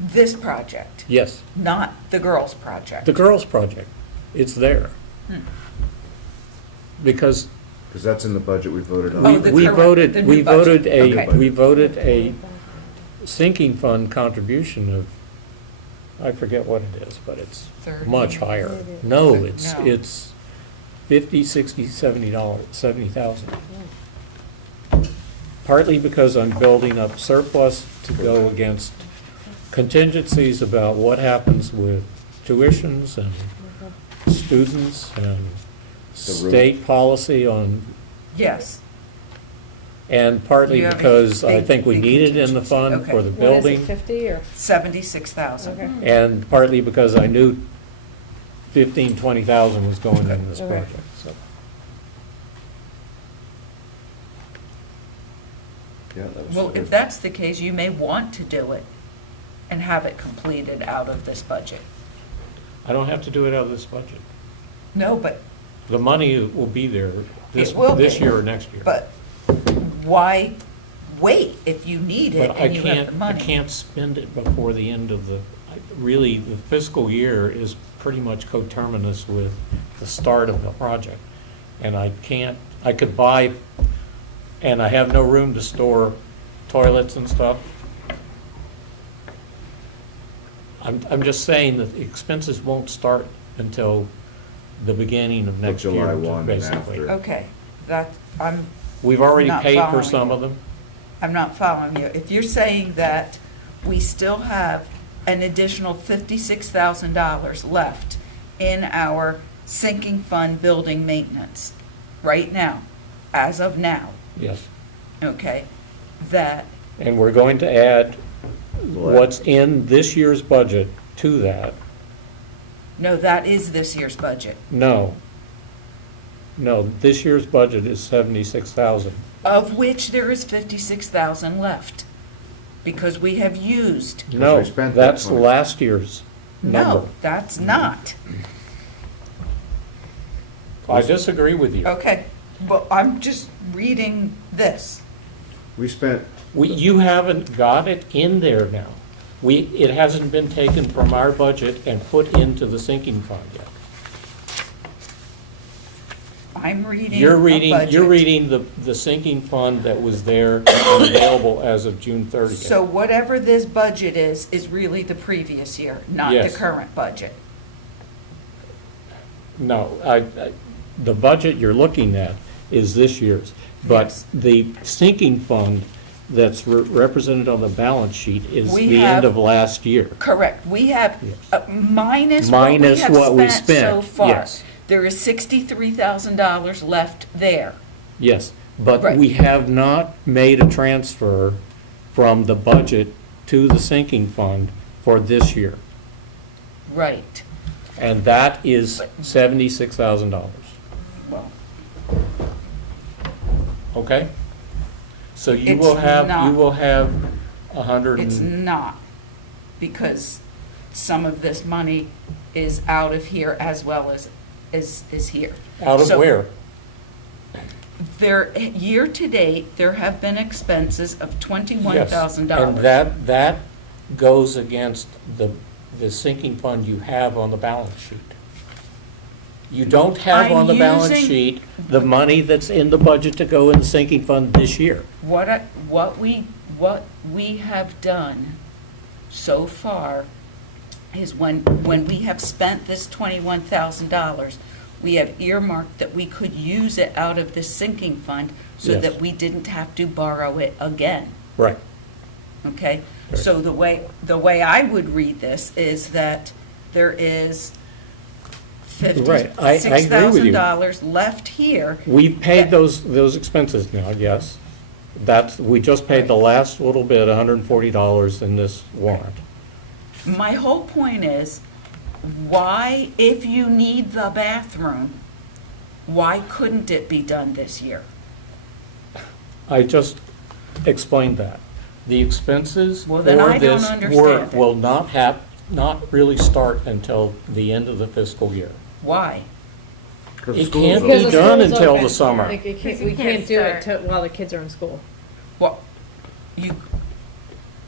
This project, yes. not the girls' project. The girls' project, it's there, Hmm. Because because that's in the budget we voted on. Oh, the we current- voted, the new we voted budget. Okay. we voted a sinking fund contribution of, I forget what it is, but it's 30? much higher. Maybe. No, No. it's $50, $60, $70, $70,000. Partly because I'm building up surplus to go against contingencies about what happens with tuitions and students and The roof. state policy on, Yes. and partly You have a because I big- think we big need it in the contingency. fund Okay. for the What is it, building. 50 or? 76,000. Okay. And partly because I knew 15, 20,000 was going into this Okay. project, so. Yeah, that was. Well, if that's the case, you may want to do it and have it completed out of this budget. I don't have to do it out of this budget. No, but, The money will be there this will this be, year or next year. but why wait if you need it But I and you have the can't, I money? can't spend it before the end of really, the fiscal year is pretty much coterminous with the start of the project. And I can't, I could buy, and I have no room to store toilets and stuff. I'm just saying that the expenses won't start until the beginning of next July year, 1 and basically. after. Okay, that, We've already Not paid for following some you. of them. I'm not following you. If you're saying that we still have an additional $56,000 left in our sinking fund building maintenance, right now, as of now, Yes. okay, that, And we're going to add What? what's in this year's budget to that. no, that is this year's budget, No. No, this year's budget is 76,000. of which there is 56,000 left, because we have used. No, we spent that that's money. last year's number. No, that's not. I disagree with you. Okay, but I'm just reading this. We spent, You haven't got it in there now. It hasn't been taken from our budget and put into the sinking fund yet. I'm reading You're a budget. reading the sinking fund that was there and available as of June 30th. So whatever this budget is really the previous year, not the Yes. current budget. No, the budget you're looking at is this year's, but Yes. the sinking fund that's represented on the balance sheet is We the have- end of last year. Correct. We have, Yes. minus Minus what we what we have spent so spent, far. yes. There is $63,000 left there. Yes, but Right. we have not made a transfer from the budget to the sinking fund for this year, Right. and that is $76,000, Well, okay? So you It's will have, not. you will have 100 it's and, not, because some of this money is out of here as well as is here. out of So where? There, year-to-date, there have been expenses of $21,000. Yes, and that goes against the sinking fund you have on the balance sheet. You don't have on the I'm balance using- sheet the money that's in the budget to go in the sinking fund this year. What we have done so far is when we have spent this $21,000, we have earmarked that we could use it out of this sinking fund so Yes. that we didn't have to borrow it again, Right. okay? Right. So the way I would read this is that there is Right. I agree with you. $56,000 left here. We've paid those expenses now, yes. We just paid the last little bit, $140 in this warrant. My whole point is, why, if you need the bathroom, why couldn't it be done this year? I just explained that. The expenses Well, for then I don't this understand work it. will not really start until the end of the fiscal year. Why? 'Cause It school's can't over. be Because the done school's until open. the summer. Like, we Because you can't can't do it start. while the kids are in school. Well, you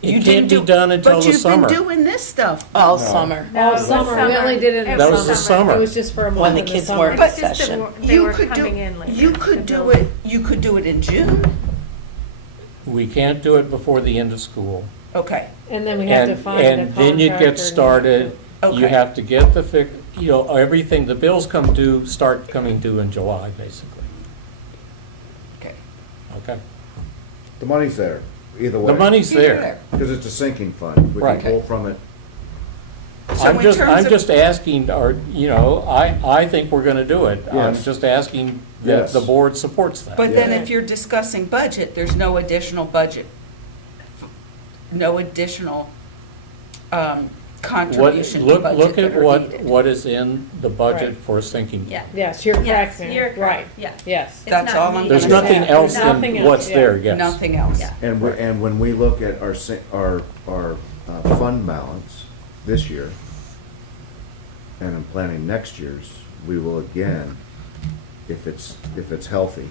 It didn't can't be do- done until the summer. But you've been doing this stuff. All summer. No, All it was summer, we only did it in That was the summer. It was just for a month When the in kids summer. weren't- But It's just that session. they You were could do, coming in later. you could to do build. it, you could do it in June, We can't do it before the end of school. okay. And then we have to And, find a and then you contractor get and- started, you Okay. have to get everything, the bills start coming due in July, basically, Okay. okay? The money's there, either way. The money's Either there. Because it's a sinking fund. We Right. can pull from it. So I'm in just, terms I'm of- just asking, I think we're gonna do it. I'm Yes. just asking that Yes. the board supports that. But then Yeah. if you're discussing budget, there's no additional budget, no additional contribution to Look budget at that are needed. what is in the budget Right. for sinking. Yeah. Yes, you're Yes, correct, you're Mary. Right, correct, yeah. yes. It's That's not all I'm needed. There's gonna nothing say. else Nothing than else, what's yeah. there, yes. Nothing else. Yeah. And when we look at our fund balance this year, and I'm planning next year's, we will again, if it's healthy,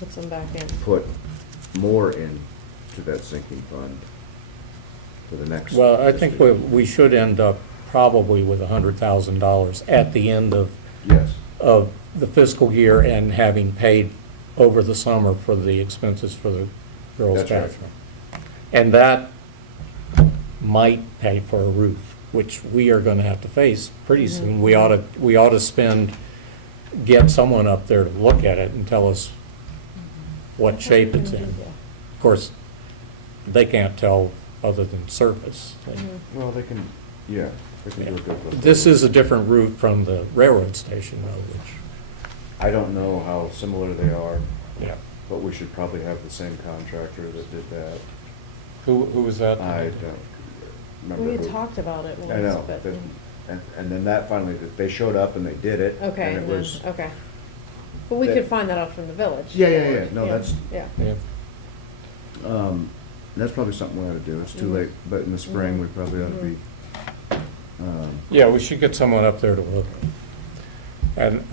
Put some back in. put more into that sinking fund for the next. Well, I think fiscal year. we should end up probably with $100,000 at the end of Yes, the fiscal year and having paid over the summer for the expenses for the girls' That's right. bathroom. And that might pay for a roof, which we are gonna have to face pretty soon. We ought to get someone up there to look at it and tell us what shape it's in. Of course, they can't tell other than surface. well, they can do a good look. This is a different roof from the railroad station, though, which, I don't know how similar they are, yeah. but we should probably have the same contractor that did that. Who was that? I don't remember We had who. talked about it I once, know, but, and then that finally, they showed up and they did it. okay, And it and then- was, okay. But we that- could find that out from the village. Yeah, no, that's, Yeah, Yeah. that's probably something we ought to do. It's too Mhm. late, but in the spring, we probably ought to be, Yeah, we should get someone up there to look. And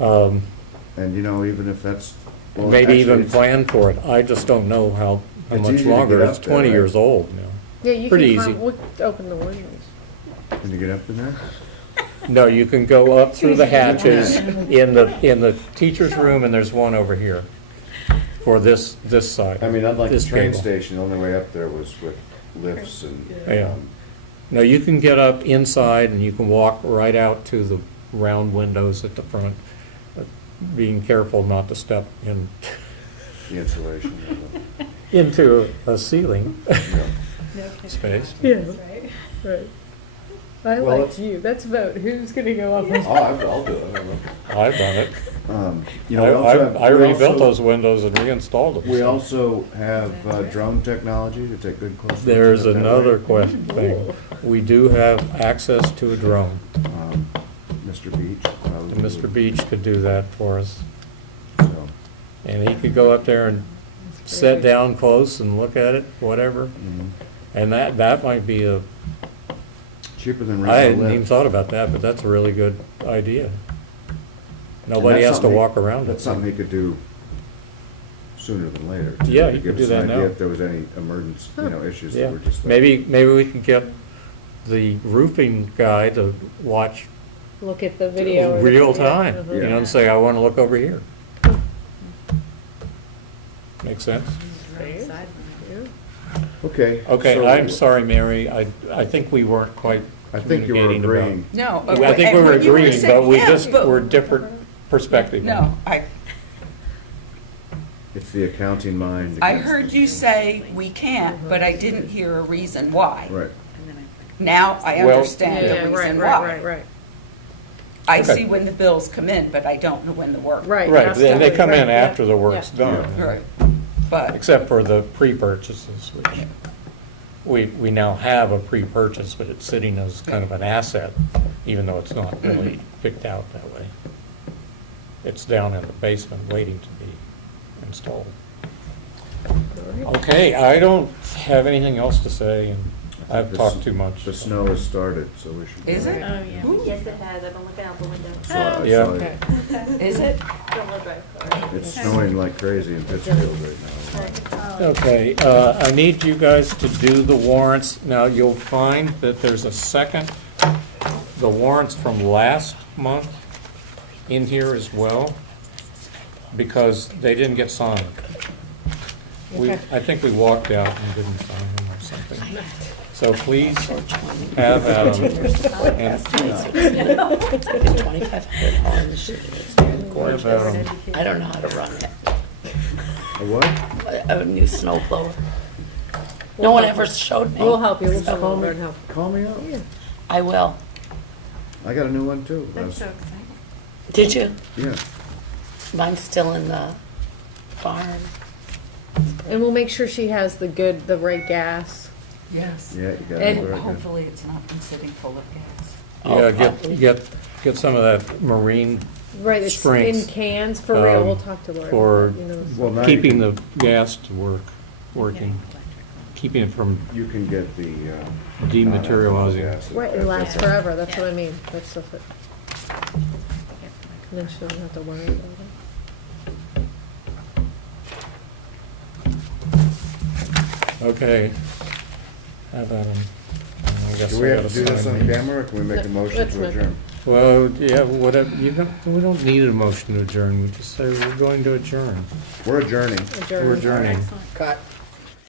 and even if that's. well, maybe even actually, plan for it. I just don't know how It's much easy to get longer. It's up there, 20 right? years old now. yeah, you Pretty can easy. climb, we'll open the windows. Can you get up in there? No, you can go up through the hatches in the teacher's room, and there's one over here for this side. I mean, unlike the this train gable. station, the only way up there was with lifts and. Yeah. No, you can get up inside and you can walk right out to the round windows at the front, being careful not to step in The insulation. into a ceiling Yeah. space. Yeah, right. I Well, like you. Let's vote. Who's gonna go up? Oh, I'll do it. I've done it. You know, we also have- I we rebuilt also- those windows and reinstalled them. We so. also have drone technology to take good close. looks There's at that another way. question thing. We do have access to a drone. Mr. Beach. And Mr. Beach could do that for us. So, And he could go up there and sit down close and look at it, whatever. And that might be cheaper than I rental hadn't even lift. thought about that, but that's a really good idea. Nobody And that's has to something- walk around it. That's something he could do sooner than later. too, Yeah, to he give could do us an that idea now. If there was any emergence, issues Yeah, that were just. maybe we could get the roofing guy to watch Look at the video. or the- real yeah, time, uh-huh. you know, and say, I want to look over here. Make sense? Okay. Okay, so I'm sorry, Mary, I think we weren't quite I think you were communicating about. agreeing. No. I think we were and you agreeing, saying- but we yeah, just but- were different perspective. No, It's the accounting mind. I against heard the- you say we can't, but I didn't hear a reason why. Right. Now I Well- understand the reason right, why. right. I Okay. see when the bills come in, but I don't know when the work. Right. Right, that's and they totally come right, in yeah. after the work's Yeah. done. Right, but, Except for the pre-purchases, which we now have a pre-purchase, but it's sitting as kind of an asset, even though it's not really picked out that way. It's down in the basement waiting to be installed. Okay, I don't have anything else to say, and I've The talked s- too much. The snow has started, so we should. is it? Oh, Yes, it has. I've been looking out the window. So, Yeah. Okay. Is it? Front-wheel drive car. It's snowing like crazy in Pittsfield right now. Okay, I need you guys to do the warrants. Now, you'll find that there's a second, the warrants from last month in here as well, because they didn't get signed. Okay. I think we walked out and didn't sign them or something. So please have at 'em. And, It's 2,500 on the sheet. It's gorgeous. have at 'em. I don't know how to run it. A what? A new snow blower. No one ever showed me. We'll help you. We'll So- call her and help. Call me up. I will. I got a new one too. That's so exciting. Did you? Yeah. Mine's still in the barn. And we'll make sure she has the right gas. Yes. Yeah, you got And it. Very good. Hopefully it's not been sitting full of gas. Yeah, get some of that marine Right, it's in Strengths. cans, for real. Um, We'll talk to Lori. for- you know. Well, now keeping you the gas to working, keeping it from can, you can get the. dematerializing. non-alcohol gas. Right, it lasts forever. That's what I mean. That's stuff that. And then she doesn't have to worry about it. Okay. Have at 'em. I guess Do I we have gotta to do this sign on these. camera, or can we make a motion Let's to not. adjourn? Well, yeah, whatever, we don't need a motion to adjourn, we just say we're going to adjourn. We're adjourning. We're adjourning. Cut.